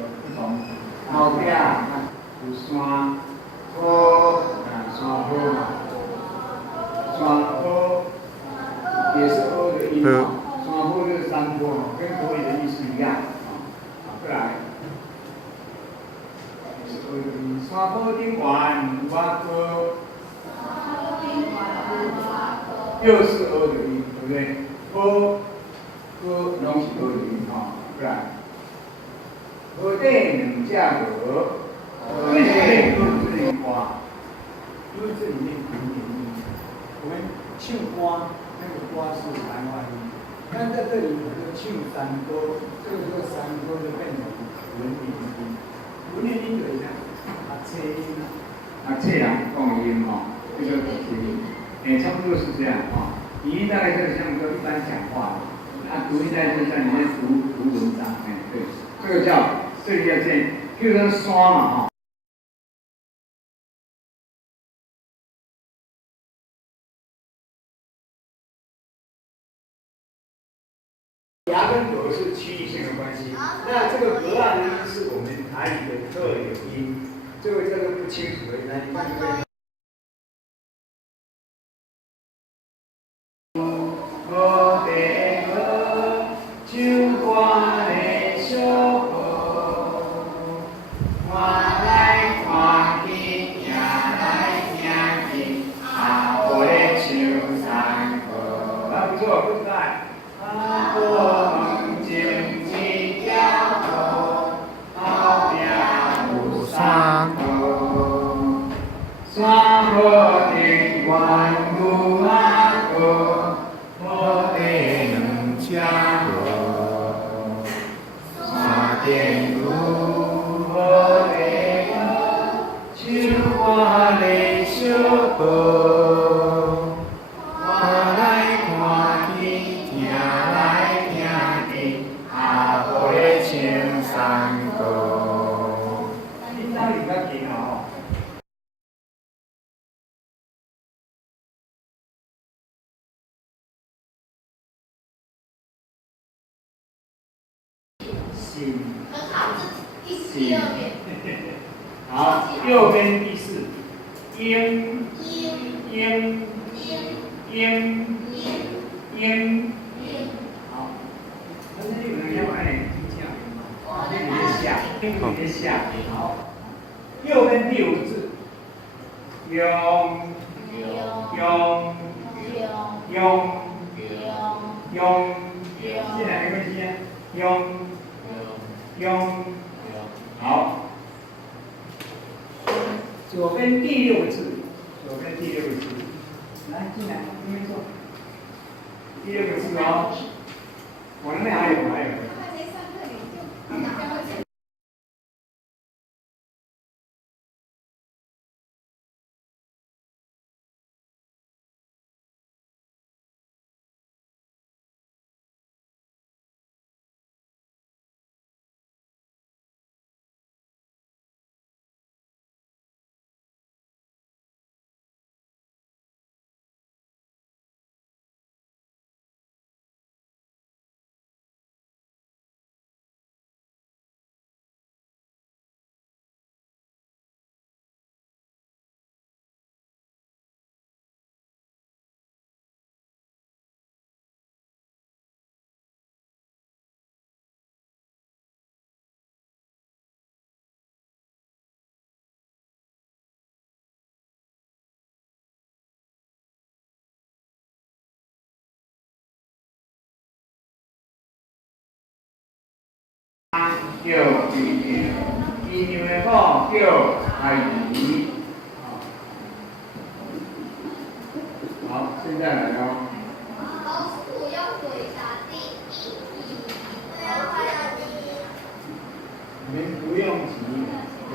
不同，后壁有山坡山坡嘛，山坡也是坡的音嘛，山坡就是山坡嘛，跟国语的意思一样再来，也是坡的音，山坡顶悬有我哥，又是坡的音，对不对？坡拢是坡的音再来。河底两只鹅，河底歌是这里花，因为这里面有点音。我们唱歌，那个歌是白话音，但在这里我们唱山歌，这个山歌就变成文言音。文言音就是讲册音人讲音这个册音，差不多是这样语音大概就是像说一般讲话读音在就像你在读文章，对，这个叫。这里要见，譬如说山嘛牙跟格是区域性的关系，那这个格岸的音是我们台语的特有音，这个不清楚的，来你看这边。河底鹅，唱歌的小河，看来看去，行来行去，会唱山歌。不错，不错。我梦见一条河，后壁有山河，山河顶悬有我哥，河底两只鹅，山顶有河底鹅，唱歌的小河，看来看去，听来听去，会唱山歌。你哪里比较近很好，这第二遍。好，右边第四，鹰，好，但是有人要把你听讲，别下，好，右边第五个字，用，进来没关系啊，用，好，左边第六个字，来进来，这边坐，第六个字我那边还有。叫鸳鸯的某叫阿姨。好，现在来哦。老鼠要回答第一题。对啊，回答第一。你们不用急，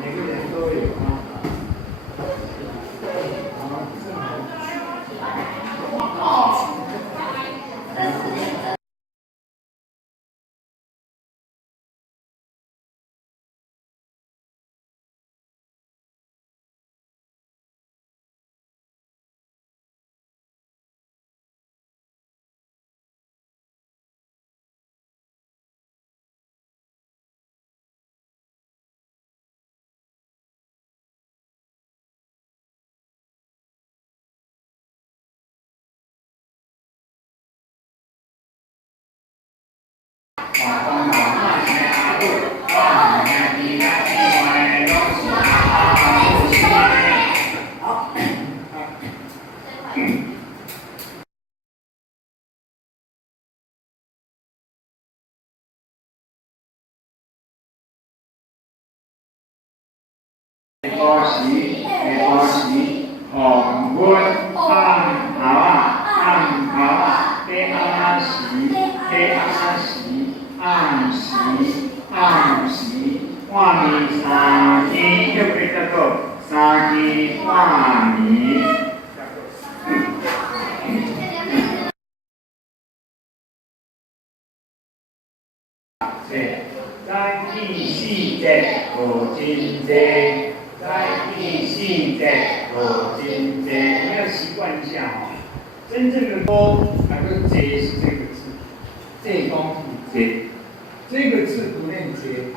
每个人都有乌时，乌时，黄昏，暗头啊，暗头啊，黑暗时，黑暗时，暗时，暗时，半暝三更，叫咩叫做三更半暝？在第四节无真济，在第四节无真济，你要习惯一下哦。真正的多，那个节是这个字，这东西节，这个字不念节，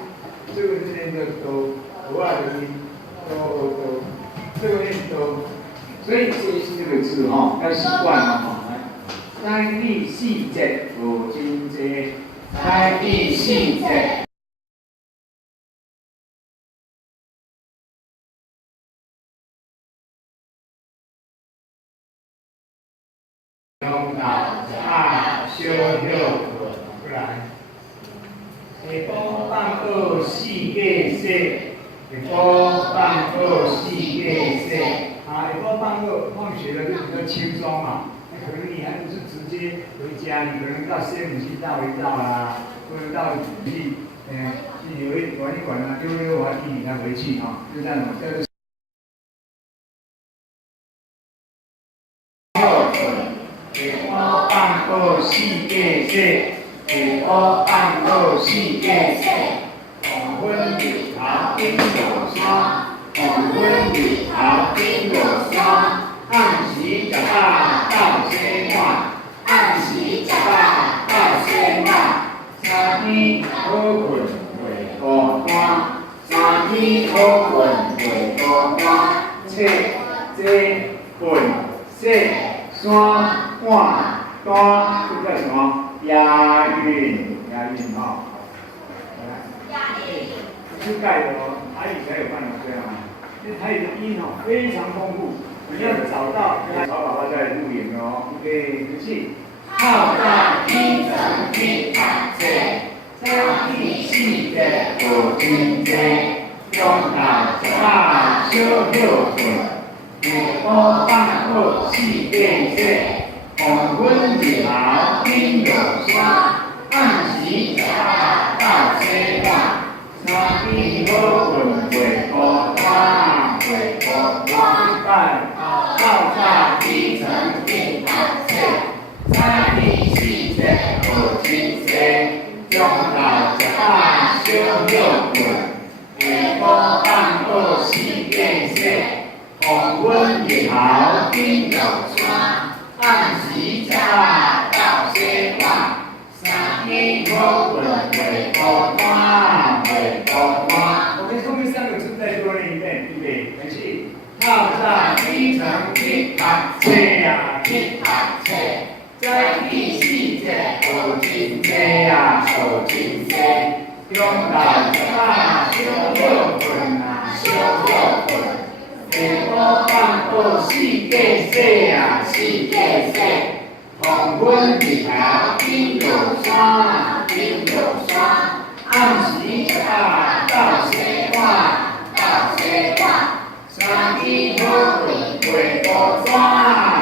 这个字念的多，偶尔的音，多，这个念多，所以节是这个字哦，要习惯哦。在第四节无真济，在第四节。中道大修六滚不来，下波放二四界色，下波放二四界色。下波放二，放学了就比较轻松嘛。可能你还不是直接回家，你可能到7去绕一绕啦，或者到去去玩一玩啊，溜滑梯你才回去哈，就这样子，叫做。下放二四界色，下放二四界色。黄昏日头顶落山，黄昏日头顶落山。暗时食饱到洗碗，暗时食饱到洗碗。三天好运袂孤单，三天好运袂孤单。切坐困洗山换。端这叫什么？押韵，押韵哈。押韵。不是盖的哦，台语才有办法这样啊。因为台语的音哦非常丰富，你要找到，曹爸爸在录影哦。OK， 仔细。靠在天层去读册，在第四节无真济，中头一百小六岁，下晡放好四界色。黄昏日头顶落山，暗时食饱到洗碗。三更好运袂孤单，袂孤单。拜到早起床去读册，在第四节无真济，中头一百小六棍，下晡放好四界色。黄昏日头顶落山。暗时食饱到洗碗，三更好运袂孤单，袂孤单。我们后面3个字再多念一遍，预备，开始。靠在起床去读册呀，去读册。在第四节无真济呀，无真济。中头一百小六棍啊，小六棍。下晡放好四界色啊，四界色。黄昏日头顶落山，顶落山。暗时食饱到洗碗，到洗碗。三更好运袂孤单，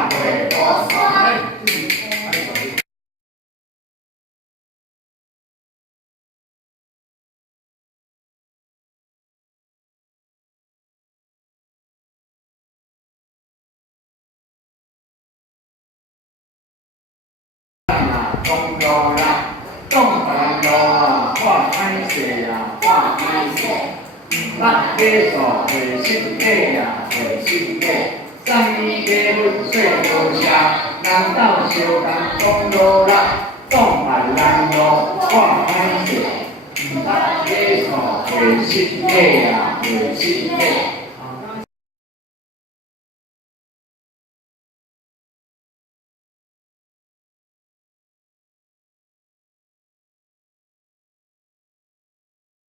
袂孤单。公路啦，讲公路啊，看歹势啊，看歹势。咱家数会心计啊，会心计。送伊家阮做无声，人斗相共公路啦，讲别人路看歹势。咱家数会心计啊，会心计。